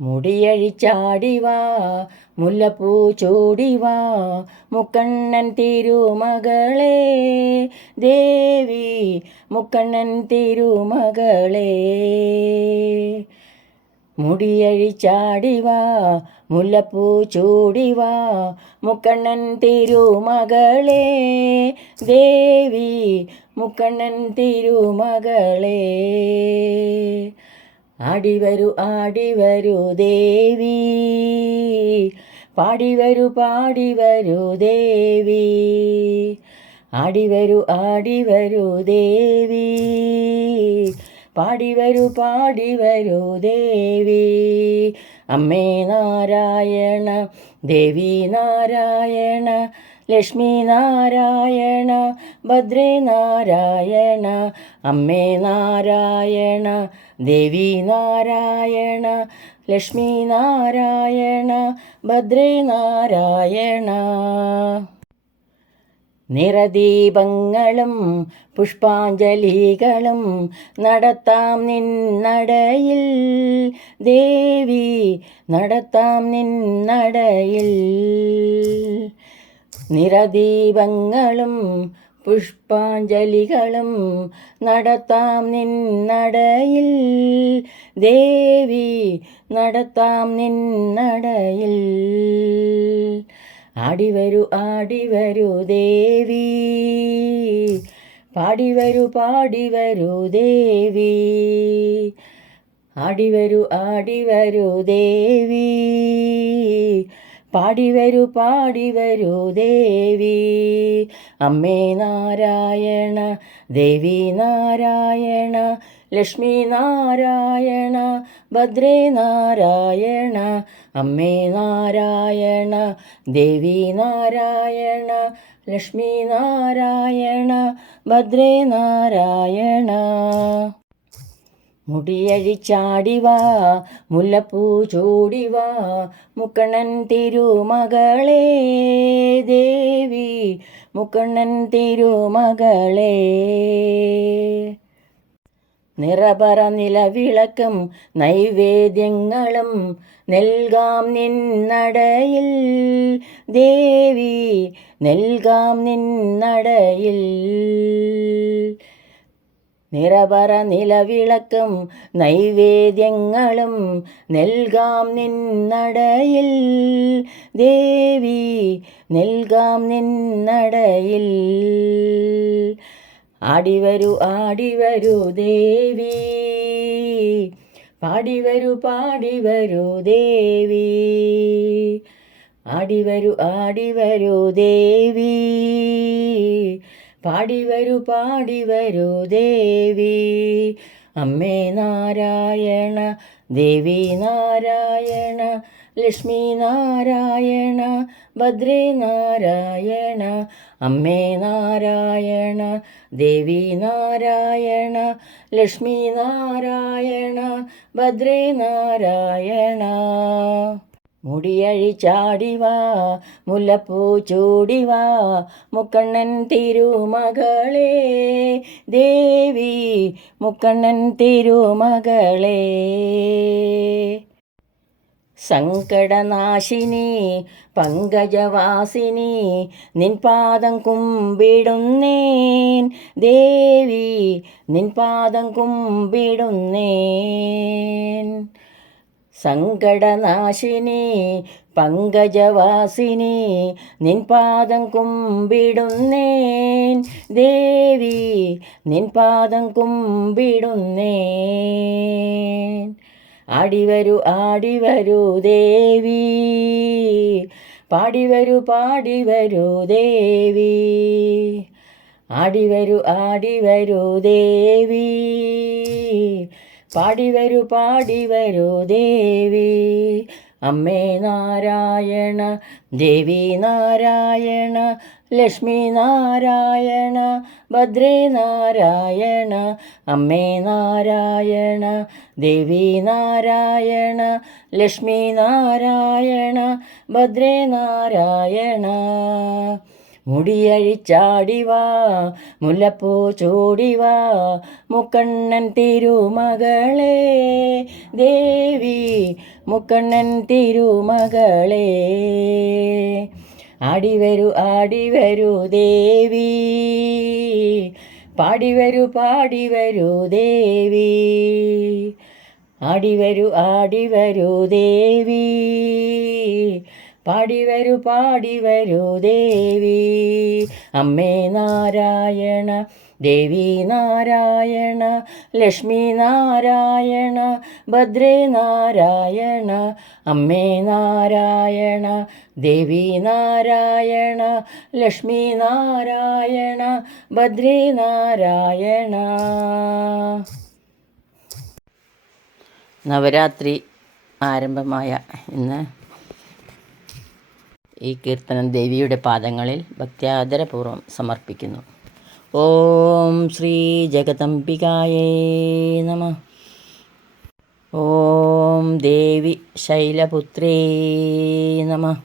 മുടിയഴിച്ചാടിവാ മുല്ലപ്പൂ ചൂടിവാ മുക്കണ്ണൻ തിരുമകളെ ദേവി മുക്കണ്ണൻ തിരുമകളെ. മുടിയഴിച്ചാടിവാ മുല്ലപ്പൂ ചൂടിവാ മുക്കണ്ണൻ തിരുമകളെ ദേവി മുക്കണ്ണൻ തിരുമകളെ. ആടിവരൂ ദേവി പാടിവരൂ ദേവി. ആടിവരൂ ദേവി പാടിവരൂ ദേവി. അമ്മേ നാരായണ ദേവി നാരായണ ലക്ഷ്മി നാരായണ ഭദ്രേ നാരായണ. അമ്മേ നാരായണ ദേവി നാരായണ ലക്ഷ്മി നാരായണ ഭദ്രേ നാരായണ. നിറദീപങ്ങളും പുഷ്പാഞ്ജലികളും നടത്താം നിന്നടയിൽ ദേവി നടത്താം നിന്നടയിൽ. നിറദീപങ്ങളും പുഷ്പാഞ്ജലികളും നടത്താം നിന്നടയിൽ ദേവി നടത്താം നിന്നടയിൽ. ആടിവരൂ ദേവി പാടിവരൂ ദേവി. ആടിവരൂ ദേവി പാടിവരൂ ദേവി. അമ്മേ നാരായണ ദേവി നാരായണ ലക്ഷ്മി നാരായണ ഭദ്രേ നാരായണ. അമ്മേ നാരായണ ദേവി നാരായണ ലക്ഷ്മി നാരായണ ഭദ്രേ നാരായണ. മുടിയഴിച്ചാടിവാ മുല്ലപ്പൂ ചൂടിവാ മുക്കണ്ണൻ തിരുമകളെ ദേവി മുക്കണ്ണൻ തിരുമകളെ. നിറപറ നിലവിളക്കും നൈവേദ്യങ്ങളും നൽകാം നിന്നടയിൽ ദേവി നൽകാം നിന്നടയിൽ. നിറപറ നിലവിളക്കും നൈവേദ്യങ്ങളും നൽകാം നിന്നടയിൽ ദേവി നൽകാം നിന്നടയിൽ. ആടിവരൂ ദേവി പാടിവരൂ ദേവി. ആടിവരൂ ദേവി പാടിവരൂ ദേവി. അമ്മേ നാരായണ ദേവി നാരായണ ലക്ഷ്മി നാരായണ ഭദ്രേ നാരായണ. അമ്മേ നാരായണ ദേവി നാരായണ ലക്ഷ്മി നാരായണ ഭദ്രേ നാരായണ. മുടിയഴിച്ചാടിവാ മുല്ലപ്പൂ ചൂടിവാ മുക്കണ്ണൻ തിരുമകളെ ദേവി മുക്കണ്ണൻ തിരുമകളെ. സങ്കടനാശിനി പങ്കജവാസിനി നിൻ പാദം കുമ്പിടുന്നേൻ ദേവി നിൻ പാദം കുമ്പിടുന്നേൻ. സങ്കടനാശിനി പങ്കജവാസിനി നിൻ പാദം കുമ്പിടുന്നേൻ ദേവി നിൻ പാദം കുമ്പിടുന്നേൻ. ആടിവരൂ ദേവി പാടിവരൂ ദേവി. ആടിവരൂ ദേവി പാടിവരൂ ദേവി. അമ്മേ നാരായണ ദേവി നാരായണ ലക്ഷ്മി നാരായണ ഭദ്രേ നാരായണ. അമ്മേ നാരായണ ദേവി നാരായണ ലക്ഷ്മി നാരായണ ഭദ്രേ നാരായണ. മുടിയഴിച്ചാടിവാ മുല്ലപ്പൂ ചൂടിവാ മുക്കണ്ണൻ തിരുമകളെ ദേവി മുക്കണ്ണൻ തിരുമകളെ ആടിവരൂ ദേവി പാടിവരൂ ദേവി ആടിവരൂ ദേവി പാടിവരൂ ദേവി അമ്മേ നാരായണ ദേവി നാരായണ ലക്ഷ്മി നാരായണ ഭദ്രേ നാരായണ അമ്മേ നാരായണ ദേവി നാരായണ ലക്ഷ്മി നാരായണ ഭദ്രേ നാരായണ. നവരാത്രി ആരംഭമായ ഇന്ന് ഈ കീർത്തനം ദേവിയുടെ പാദങ്ങളിൽ ഭക്ത്യാദരപൂർവ്വം സമർപ്പിക്കുന്നു. ഓം ശ്രീ ജഗദംബികായേ നമഃ. ഓം ദേവി ശൈലപുത്രേ നമഃ.